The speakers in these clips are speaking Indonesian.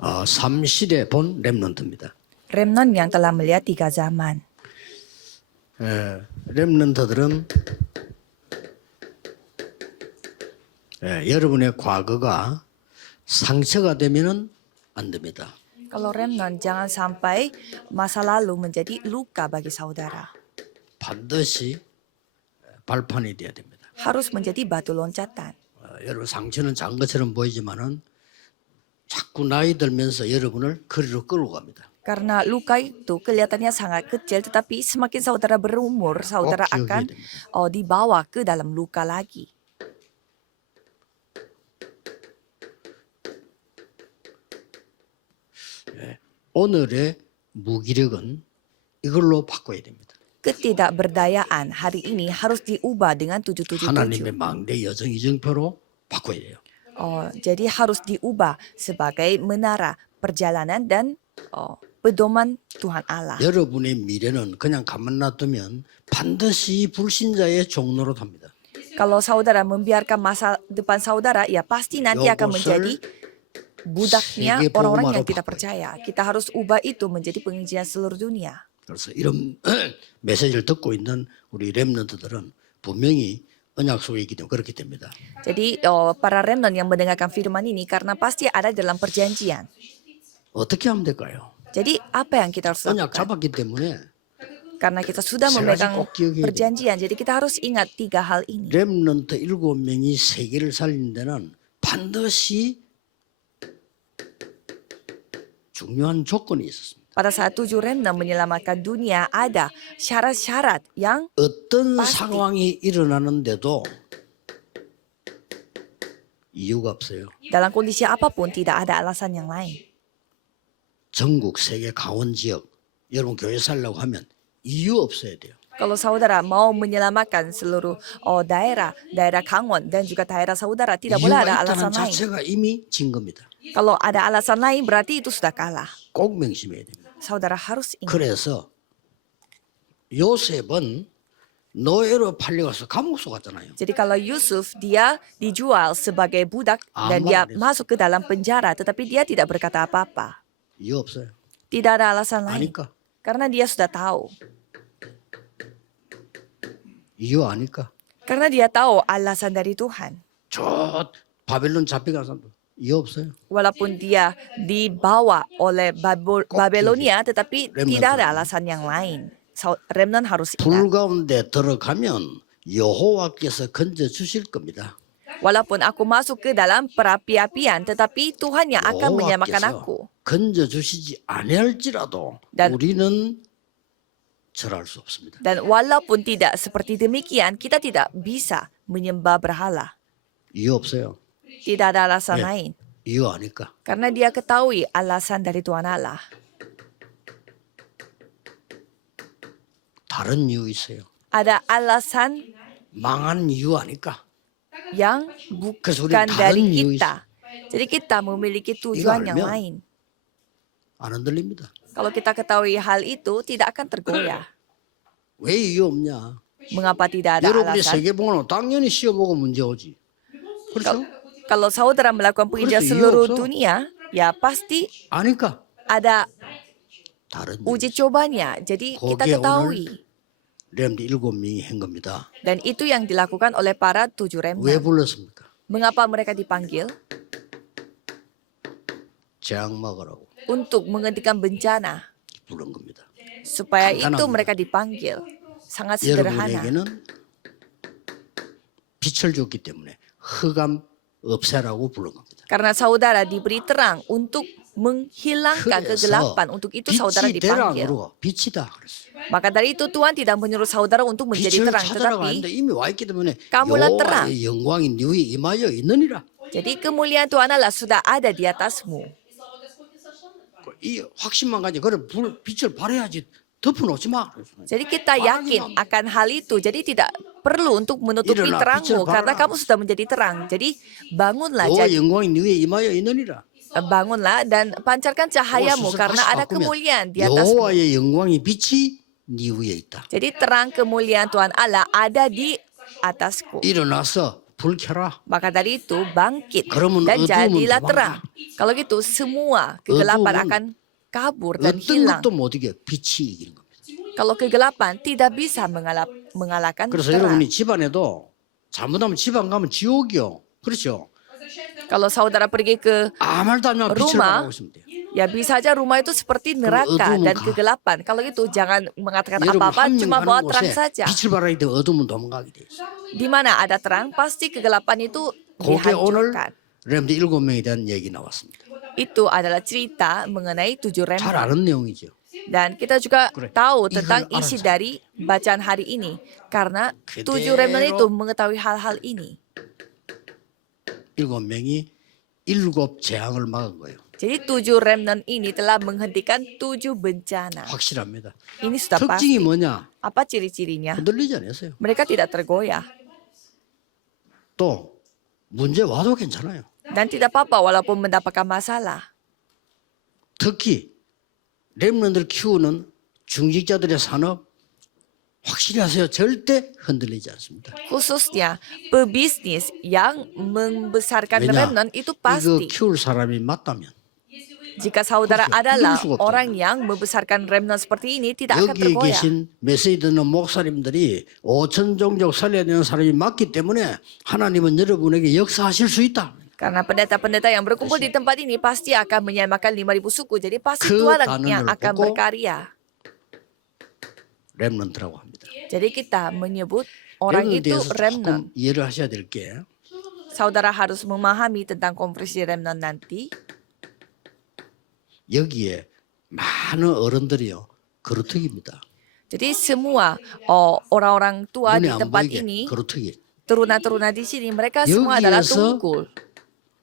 삼시대 본 렘넌트입니다. Remnon yang telah melihat 3 zaman. 렘넌트들은 여러분의 과거가 상처가 되면은 안 됩니다. Kalau remnon, jangan sampai masa lalu menjadi luka bagi saudara. 반드시 발판이 돼야 됩니다. Harus menjadi batu loncatan. 여러분 상처는 작은 것처럼 보이지만은 자꾸 나이 들면서 여러분을 거리로 끌고 갑니다. Karena luka itu kelihatannya sangat kecil, tetapi semakin saudara berumur, saudara 기억해야 akan 됩니다. dibawa ke dalam luka lagi. 오늘의 무기력은 이걸로 바꿔야 됩니다. Ketidakberdayaan hari ini harus diubah dengan 777. 하나님의 망대 여정 이정표로 바꿔야 돼요. Jadi harus diubah sebagai menara perjalanan dan pedoman Tuhan Allah. 여러분의 미래는 그냥 가만 놔두면 반드시 불신자의 종로로 갑니다. Kalau saudara membiarkan masa depan saudara, ya pasti nanti akan menjadi budaknya 세계 orang-orang yang 복음화로 tidak percaya. Kita harus ubah itu menjadi penginjilan seluruh dunia. 그래서 이런 메시지를 듣고 있는 우리 렘넌트들은 분명히 언약 속에 있기 때문에 그렇게 됩니다. Jadi para remnant yang mendengarkan firman ini karena pasti ada dalam perjanjian. 어떻게 하면 될까요? Jadi apa yang kita harus 언약 lakukan? 잡았기 때문에 Karena kita sudah 세 memegang 가지 꼭 기억해야 perjanjian, jadi kita harus ingat 3 hal ini. 렘넌트 7명이 세계를 살리는 데는 반드시 중요한 조건이 있었습니다. Pada saat 7 remnant menyelamatkan dunia, ada syarat-syarat yang 어떤 pasti. 상황이 일어나는데도 이유가 없어요. dalam kondisi apapun tidak ada alasan yang lain. 전국 세계 강원 지역 여러분 교회 살려고 하면 이유 없어야 돼요. Kalau saudara mau menyelamatkan seluruh daerah Kangwon dan juga daerah saudara, tidak boleh 이유가 ada 있다는 alasan lain. 자체가 이미 진 겁니다. Kalau ada alasan lain berarti itu sudah kalah. 꼭 명심해야 됩니다. Saudara harus ingat. 그래서 요셉은 노예로 팔려가서 감옥 속았잖아요. Jadi kalau Yusuf dia dijual sebagai budak dan dia masuk ke dalam penjara, tetapi dia tidak berkata apa-apa. 이유 없어요. Tidak ada alasan lain. 아니까. Karena dia sudah tahu. 이유 아니까. Karena dia tahu alasan dari Tuhan. 저 바벨론 잡혀간 사람도 이유 없어요. Walaupun dia dibawa oleh Babelonia, tetapi tidak ada alasan yang lain. Remnant harus ingat. 불 가운데 들어가면 여호와께서 건져 주실 겁니다. Walaupun aku masuk ke dalam perapi-apian, tetapi Tuhan yang akan menyelamatkan aku. 건져 주시지 아니할지라도 Dan- 우리는 절할 수 없습니다. Dan walaupun tidak seperti demikian, kita tidak bisa menyembah berhala. 이유 없어요. Tidak ada alasan Ya. lain. 이유 아니까. Karena dia ketahui alasan dari Tuhan Allah. 다른 이유 있어요. Ada alasan 망한 이유 아니까. yang 그래서 우리 bukan dari 다른 이유 kita. Jadi kita memiliki tujuan yang 알면 lain. 안 흔들립니다. Kalau kita ketahui hal itu, tidak akan tergoyah. 왜 이유 없냐? Mengapa tidak ada 여러분이 alasan? 세계봉헌은 당연히 시험보고 문제 오지. 그렇죠? Kalau saudara melakukan penginjilan 그래서 seluruh 이유 없어. dunia, ya pasti 아니까. ada 다른 uji 이유. cobanya. Jadi kita 거기에 ketahui. 렘드 7명이 한 겁니다. Dan itu yang dilakukan oleh para 7 왜 remnant. 불렀습니까? Mengapa mereka dipanggil? 재앙 막으라고 Untuk menghentikan bencana. 부른 겁니다. Supaya itu 간단합니다. mereka dipanggil. Sangat sederhana. 여러분에게는 빛을 줬기 때문에 흑암 없애라고 부른 겁니다. Karena saudara diberi terang untuk menghilangkan kegelapan. Untuk itu saudara 빛이 dipanggil. 대랑으로 빛이다 그랬어요. Maka dari itu Tuhan tidak menyuruh saudara untuk menjadi 빛을 terang. 찾아라고 하는데 Tetapi 이미 와 있기 때문에 kamulah terang. 여호와의 영광이 네 위에 임하여 있느니라. jadi kemuliaan Tuhan Allah sudah ada di atasmu. 이 확신만 가지 그래 빛을 발해야지 덮어놓지 마. Jadi kita yakin akan hal itu. Jadi tidak perlu untuk menutupi 일어나, terangmu. 빛을 Karena 발하라. kamu sudah menjadi terang. Jadi bangunlah. 여호와 영광이 네 위에 임하여 있느니라. Bangunlah dan pancarkan cahayamu. Karena ada kemuliaan di atasmu. 여호와의 영광이 빛이 네 위에 있다. Jadi terang kemuliaan Tuhan Allah ada di atasku. 일어나서 불 켜라. Maka dari itu bangkit 그러면 dan 어두움은 jadilah 도망가. terang. Kalau gitu semua kegelapan 어두움은 akan kabur dan 어떤 hilang. 것도 못 이겨. 빛이 이기는 겁니다. Kalau kegelapan tidak bisa mengalahkan 그래서 terang. 여러분이 집안에도 잘못하면 집안 가면 지옥이요. 그렇죠? Kalau saudara pergi ke 아무 말도 안 하면 빛을 rumah, 바라고 있으면 돼요. ya bisa saja rumah itu seperti neraka 어두움은 dan 가. kegelapan. Kalau itu jangan mengatakan 여러분 apa-apa, 한 명 cuma 가는 bawa terang 곳에 saja. 빛을 발하게 돼 어둠은 도망가게 돼 있어요. Di mana ada terang, pasti kegelapan itu 그게 오늘 dihancurkan. 렘드 7명에 대한 얘기 나왔습니다. Itu adalah cerita mengenai 7 잘 remnant. 아는 내용이죠. Dan kita juga 그래. tahu 이걸 tentang isi 알아서. dari bacaan hari ini. Karena 7 그대로 remnant itu mengetahui hal-hal ini. 7명이 7 재앙을 막은 거예요. Jadi 7 remnant ini telah menghentikan 7 bencana. 확실합니다. Ini sudah 특징이 pasti. 뭐냐? Apa ciri-cirinya? 흔들리지 않았어요. Mereka tidak tergoyah. 또 문제 와도 괜찮아요. Dan tidak apa-apa walaupun mendapatkan masalah. 특히 렘넌트를 키우는 중직자들의 산업 확실히 하세요. 절대 흔들리지 않습니다. Khususnya pebisnis yang membesarkan 왜냐? remnant itu 이거 pasti. 키울 사람이 맞다면 Jika saudara 그렇죠. adalah 믿을 수가 없잖아요. orang yang membesarkan remnant seperti ini tidak akan 여기에 tergoyah. 계신 메시지 듣는 목사님들이 5천 종족 살려야 되는 사람이 맞기 때문에 하나님은 여러분에게 역사하실 수 있다. Karena pendeta-pendeta yang berkumpul di tempat ini pasti akan menyamakan 5.000 suku. Jadi pasti 그 Tuhan 단어를 yang akan 보고 berkarya. 렘넌트라고 합니다. Jadi kita menyebut orang 여기에 itu 대해서 remnant. 조금 이해를 하셔야 될 게 Saudara harus memahami tentang konversi remnant nanti. 여기에 많은 어른들이요 그루터기입니다. Jadi semua orang-orang tua 눈에 di 안 tempat 보이게 ini, 그루터기. teruna-teruna di sini, mereka semua adalah 여기에서 tunggul.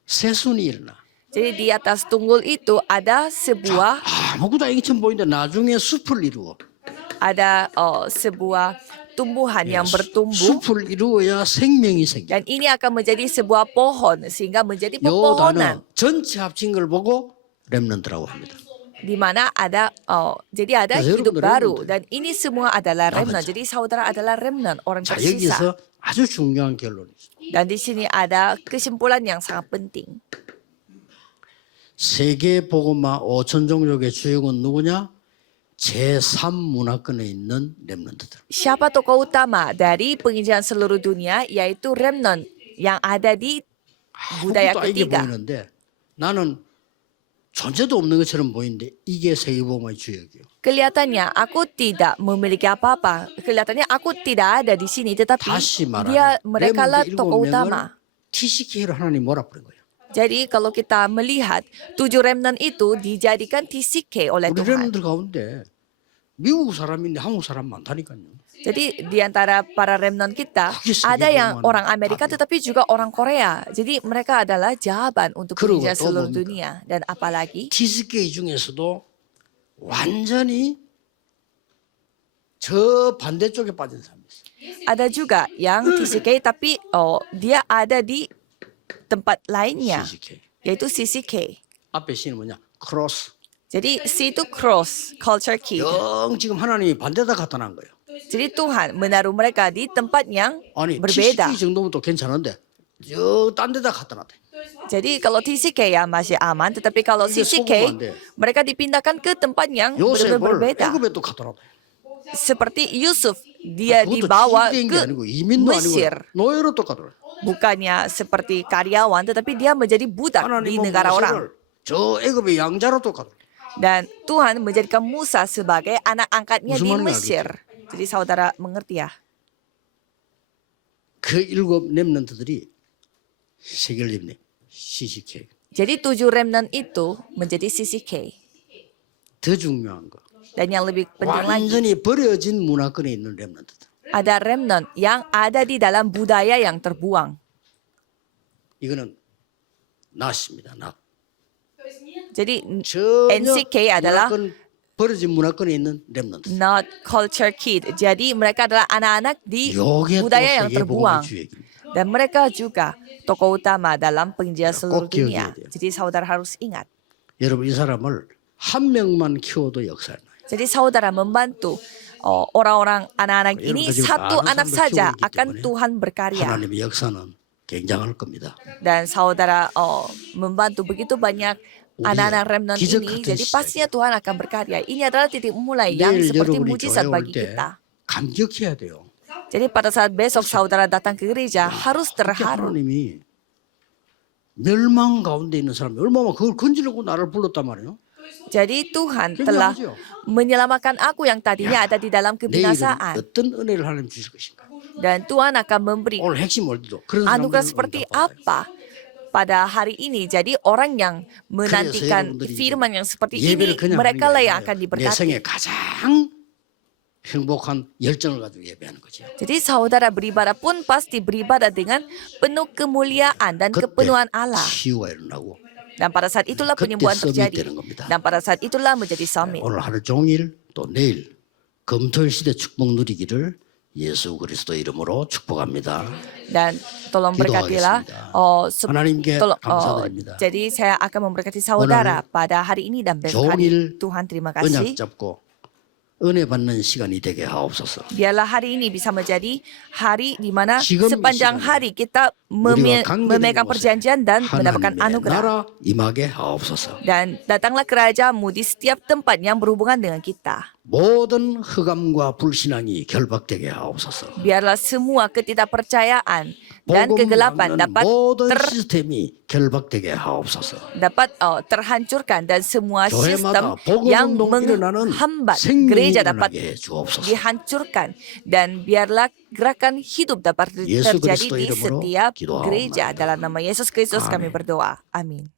새순이 일어나. Jadi di atas tunggul itu ada sebuah 아무것도 아니처럼 보이는데 나중에 숲을 이루어. sebuah tumbuhan yang bertumbuh 숲을 이루어야 생명이 생겨. dan ini akan menjadi sebuah pohon sehingga menjadi 요 pepohonan. 단어 전체 합친 걸 보고 렘넌트라고 합니다. Di mana ada jadi ada 그래서 hidup 여러분들 baru remnant. dan ini semua adalah remnant. 맞아. Jadi saudara adalah remnant, orang 자 tersisa. 여기서 아주 중요한 결론이 있어요. Dan di sini ada kesimpulan yang sangat penting. 세계 복음화 5천 종족의 주역은 누구냐? 제3 문화권에 있는 렘넌트들. Siapa tokoh utama dari penginjilan seluruh dunia yaitu remnant yang ada di budaya 아무것도 아니게 ketiga. 보이는데 나는 존재도 없는 것처럼 보이는데 이게 세계 복음화의 주역이요. Kelihatannya aku tidak memiliki apa-apa. Kelihatannya aku tidak ada di sini, tetapi 다시 mereka lah 말하면 tokoh 렘넌트 utama. 7명을 TCK로 하나님 몰아버린 거예요. Jadi kalau kita melihat 7 remnant itu dijadikan TCK oleh 우리 Tuhan. 렘넌트 가운데 미국 사람인데 한국 사람 많다니까요. Jadi di antara para remnant kita 그게 세계 ada yang 복음화는 orang Amerika 답이에요. tetapi juga orang Korea. Jadi mereka adalah jawaban untuk 그리고 penginjilan 또 seluruh 뭡니까? dunia. Dan apalagi TCK 중에서도 완전히 저 반대쪽에 빠진 사람이 있어요. ada juga yang TCK tapi dia ada di tempat lainnya TCK. yaitu CCK. 앞에 C는 뭐냐? 크로스. Jadi C itu cross, culture kid. 영 지금 하나님이 반대다 갖다 놓은 거예요. Jadi Tuhan menaruh mereka di tempat yang 아니 berbeda. TCK 정도면 또 괜찮은데 딴 데다 갖다 놨대. Jadi kalau TCK ya masih aman, tetapi kalau 이게 CCK 소금 안 돼. mereka dipindahkan ke tempat yang benar-benar 요셉을 berbeda. 애굽에 또 갖다 놨대. Seperti Yusuf, dia 그것도 dibawa 취직된 게 ke 아니고 이민도 Mesir. 아니고 노예로 또 갖다 놨대. Bukannya seperti karyawan, tetapi dia menjadi budak di 하나님은 negara orang. 모세를 저 애굽의 양자로 또 갖다 놨대. Dan Tuhan menjadikan Musa sebagai anak angkatnya 무슨 di 말인지 Mesir. Jadi saudara mengerti ya? 그 7 렘넌트들이 세계를 CCK. Jadi 7 remnant itu menjadi CCK. 더 중요한 거. Dan yang lebih penting lagi, 완전히 버려진 문화권에 있는 렘넌트들. ada remnant yang ada di dalam budaya yang terbuang. 이거는 낫입니다. 낫. Jadi 전혀 NCK adalah 버려진 문화권에 있는 렘넌트. not culture kid. Jadi mereka adalah anak-anak di 요게 또 budaya yang 세계 복음의 terbuang. 주역입니다. Dan mereka juga tokoh utama dalam penginjilan seluruh 꼭 기억해야 dunia. 돼요. Jadi saudara harus ingat. 여러분 이 사람을 한 명만 키워도 역사를 나요. Jadi saudara membantu orang-orang anak-anak ini 여러분들 지금 satu 많은 anak 사람들 saja 키우고 있기 akan 때문에 Tuhan berkarya. 하나님의 역사는 굉장할 겁니다. Dan saudara membantu begitu banyak anak-anak remnant 기적 ini, 같은 jadi pastinya Tuhan akan berkarya. Ini adalah titik mulai yang 내일 seperti 여러분이 mujizat 교회 올 bagi 때 kita. 감격해야 돼요. Jadi pada saat besok saudara datang ke gereja harus 그렇게 terharu. 하나님이 멸망 가운데 있는 사람이 얼마나 그걸 건지려고 나를 불렀단 말이에요. Jadi Tuhan telah 굉장하죠. menyelamatkan aku yang tadinya ada di dalam 내일은 kebinasaan. 어떤 은혜를 하나님 주실 것인가. Dan Tuhan akan memberi 오늘 핵심 어디도 그런 anugerah 사람들은 seperti 응답받아야 돼요. apa pada hari ini. Jadi orang yang menantikan 여러분들이 firman yang seperti 예배를 ini, 그냥 mereka 하는 lah 게 yang akan 아니라 내 diberkati. 생에 가장 행복한 열정을 가지고 예배하는 거죠. Jadi saudara beribadah pun pasti beribadah dengan penuh kemuliaan dan 그때 kepenuhan Allah. 치유가 일어나고 Dan pada saat itulah 그때 penyembuhan summit terjadi. 되는 겁니다. Dan pada saat itulah menjadi summit. 오늘 하루 종일 또 내일 금토일 시대 축복 누리기를 예수 그리스도 이름으로 축복합니다. Dan tolong berkatilah. 기도하겠습니다. 하나님께 감사드립니다. Jadi saya akan memberkati saudara pada hari ini dan besok hari. 종일 Tuhan terima 언약 kasih. 잡고 은혜 받는 시간이 되게 하옵소서. Biarlah hari ini bisa menjadi hari di mana 지금 이 sepanjang 시간에 hari kita 우리와 관계된 memegang 곳에 perjanjian dan mendapatkan 하나님의 anugerah. 나라 임하게 하옵소서. Dan datanglah kerajaanmu di setiap tempat yang berhubungan dengan kita. 모든 흑암과 불신앙이 결박되게 하옵소서. Biarlah semua ketidakpercayaan dan 복음 kegelapan 막는 dapat 모든 시스템이 결박되게 하옵소서. terhancurkan dan semua sistem 교회마다 복음 yang 운동 일어나는 menghambat 생명이 gereja dapat 일어나게 해 주옵소서. dihancurkan dan biarlah gerakan hidup dapat 예수 terjadi 그리스도 di 이름으로 setiap 기도하옵나이다. gereja. Dalam nama Yesus Kristus kami berdoa. Amin.